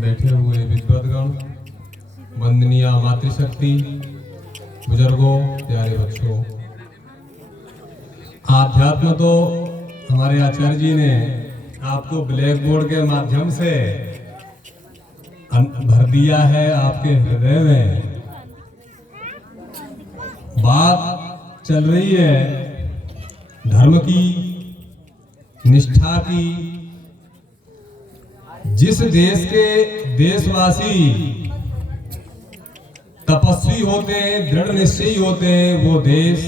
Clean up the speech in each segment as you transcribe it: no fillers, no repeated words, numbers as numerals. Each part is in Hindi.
बैठे हुए विद्वद्गण, वंदनीय मातृशक्ति, बुजुर्गों, प्यारे बच्चों, आध्यात्म तो हमारे आचार्य जी ने आपको ब्लैक बोर्ड के माध्यम से भर दिया है आपके हृदय में। बात चल रही है धर्म की, निष्ठा की। जिस देश के देशवासी तपस्वी होते हैं, दृढ़ निश्चयी होते हैं, वो देश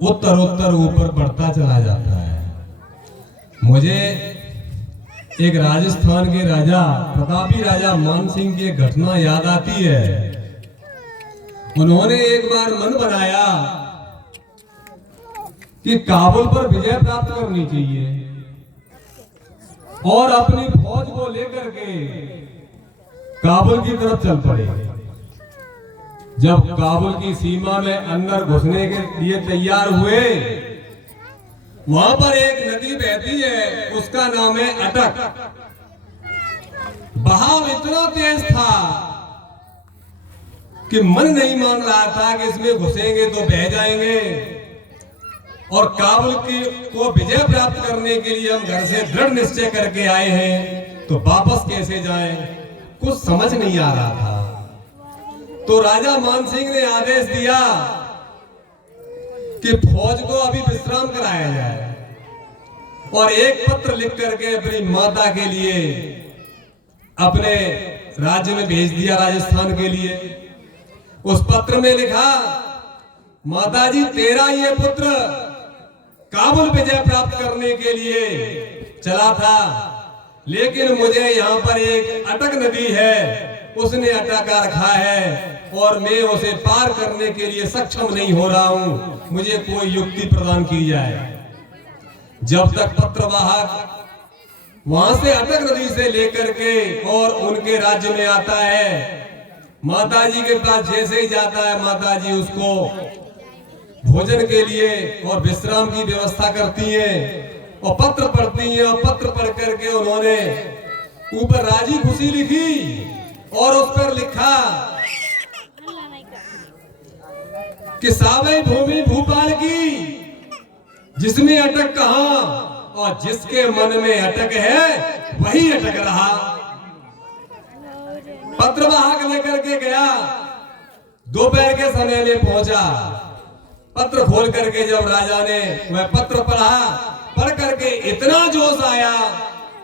उत्तरोत्तर ऊपर बढ़ता चला जाता है। मुझे एक राजस्थान के राजा, प्रतापी राजा मान सिंह की एक घटना याद आती है। उन्होंने एक बार मन बनाया कि काबुल पर विजय प्राप्त करनी चाहिए और अपनी फौज को लेकर के काबुल की तरफ चल पड़े। जब काबुल की सीमा में अंदर घुसने के लिए तैयार हुए, वहां पर एक नदी बहती है, उसका नाम है अटक। बहाव इतना तेज था कि मन नहीं मान रहा था कि इसमें घुसेंगे तो बह जाएंगे, और काबुल की को विजय प्राप्त करने के लिए हम घर से दृढ़ निश्चय करके आए हैं, तो वापस कैसे जाएं, कुछ समझ नहीं आ रहा था। तो राजा मान सिंह ने आदेश दिया कि फौज को अभी विश्राम कराया जाए और एक पत्र लिख करके अपनी माता के लिए अपने राज्य में भेज दिया, राजस्थान के लिए। उस पत्र में लिखा, माताजी, तेरा ये पुत्र काबुल विजय प्राप्त करने के लिए चला था, लेकिन मुझे यहाँ पर एक अटक नदी है, उसने अटका रखा है और मैं उसे पार करने के लिए सक्षम नहीं हो रहा हूं। मुझे कोई युक्ति प्रदान की जाए। जब तक पत्रवाहक वहां से अटक नदी से लेकर के और उनके राज्य में आता है, माताजी के पास जैसे ही जाता है, माताजी उसको भोजन के लिए और विश्राम की व्यवस्था करती हैं और पत्र पढ़ती हैं, और पत्र पढ़ करके उन्होंने ऊपर राजी खुशी लिखी और उस पर लिखा कि सावई भूमि भूपाल की, जिसमें अटक कहां और जिसके मन में अटक है वही अटक रहा। पत्रवाहक लेकर के गया, दोपहर के समय में पहुंचा। पत्र खोल करके जब राजा ने वह पत्र पढ़ा, पढ़ करके इतना जोश आया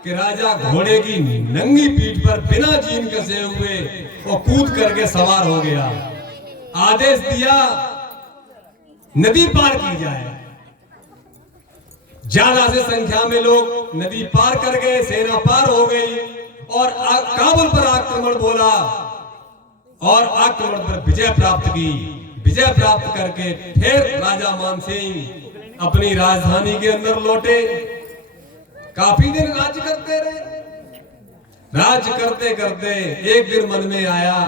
कि राजा घोड़े की नंगी पीठ पर बिना जीन कसे हुए और कूद करके सवार हो गया। आदेश दिया, नदी पार की जाए। ज्यादा से संख्या में लोग नदी पार कर गए, सेना पार हो गई और काबुल पर आक्रमण बोला और आक्रमण पर विजय प्राप्त की। विजय प्राप्त करके फिर राजा मान सिंह अपनी राजधानी के अंदर लौटे। काफी दिन राज्य करते रहे। राज्य करते करते एक दिन मन में आया,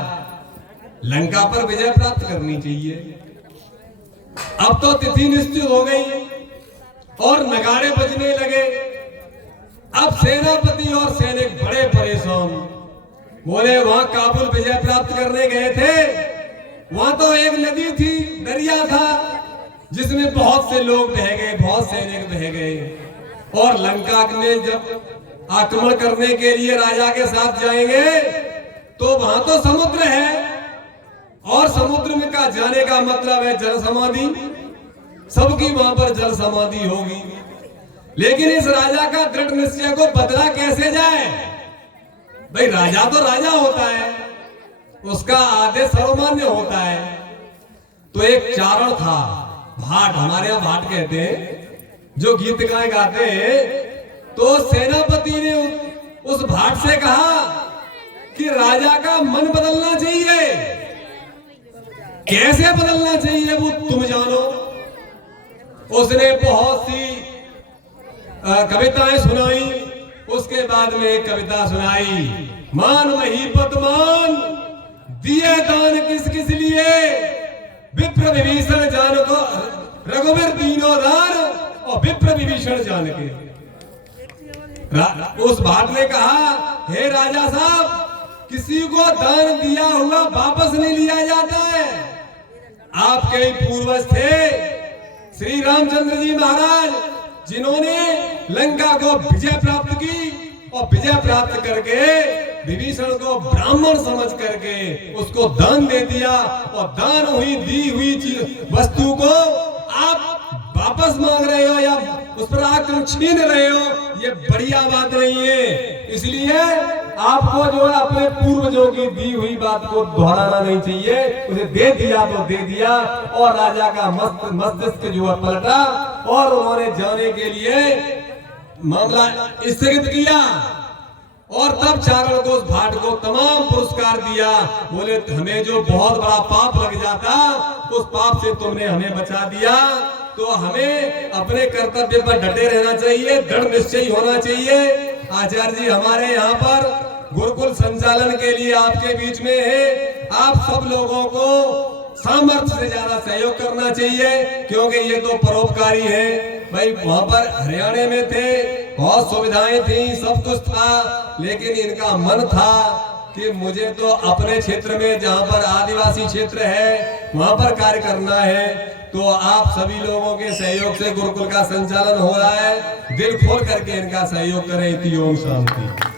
लंका पर विजय प्राप्त करनी चाहिए। अब तो तिथि निश्चित हो गई और नगाड़े बजने लगे। अब सेनापति और सैनिक बड़े परेशान। बोले, वहां काबुल विजय प्राप्त करने गए थे, वहां तो एक नदी थी, दरिया था, जिसमें बहुत से लोग बह गए, बहुत सैनिक बह गए। और लंका में जब आक्रमण करने के लिए राजा के साथ जाएंगे तो वहां तो समुद्र है, और समुद्र में का जाने का मतलब है जल समाधि। सबकी वहां पर जल समाधि होगी। लेकिन इस राजा का दृढ़ निश्चय को बदला कैसे जाए? भाई, राजा तो राजा होता है, उसका आदेश सर्वमान्य होता है। तो एक चारण था, भाट, हमारे यहाँ भाट कहते हैं, जो गीत गाए गाते हैं। तो सेनापति ने उस भाट से कहा कि राजा का मन बदलना चाहिए। कैसे बदलना चाहिए वो तुम जानो। उसने बहुत सी कविताएं सुनाई। उसके बाद में एक कविता सुनाई, मान महीपत मान, दिए दान किस किस लिए, विप्र विभीषण जान को, रघुवीर दीनो दान और विप्र विभीषण जान के। उस भाट ने कहा, हे राजा साहब, किसी को दान दिया हुआ वापस नहीं लिया जाता है। आपके ही पूर्वज थे श्री रामचंद्र जी महाराज, जिन्होंने लंका को विजय प्राप्त की और विजय प्राप्त करके विभीषण को ब्राह्मण समझ करके उसको दान दे दिया, और दान हुई दी हुई वस्तु को आप वापस मांग रहे हो या उस पर आक्रमण छीन रहे हो, ये बढ़िया बात नहीं है। इसलिए आपको जो है अपने पूर्वजों की दी हुई बात को दोहराना नहीं चाहिए। उसे दे दिया तो दे दिया, और राजा का मस्तिष्क जो है पलटा और उन्होंने जाने के लिए मामला स्थगित किया, और तब चारण को उस भाट को तमाम पुरस्कार दिया। बोले हमें जो बहुत बड़ा पाप लग जाता, उस पाप से तुमने हमें बचा दिया, तो हमें अपने कर्तव्य पर डटे रहना चाहिए, दृढ़ निश्चय होना चाहिए। आचार्य जी हमारे यहाँ पर गुरुकुल संचालन के लिए आपके बीच में है। आप सब लोगों को सामर्थ्य से ज्यादा सहयोग करना चाहिए, क्योंकि ये तो परोपकारी है। भाई वहां पर हरियाणा में थे, बहुत सुविधाएं थी, सब कुछ था, लेकिन इनका मन था कि मुझे तो अपने क्षेत्र में जहां पर आदिवासी क्षेत्र है वहां पर कार्य करना है। तो आप सभी लोगों के सहयोग से गुरुकुल का संचालन हो रहा है, दिल खोल करके इनका सहयोग करें। इति ओम शांति।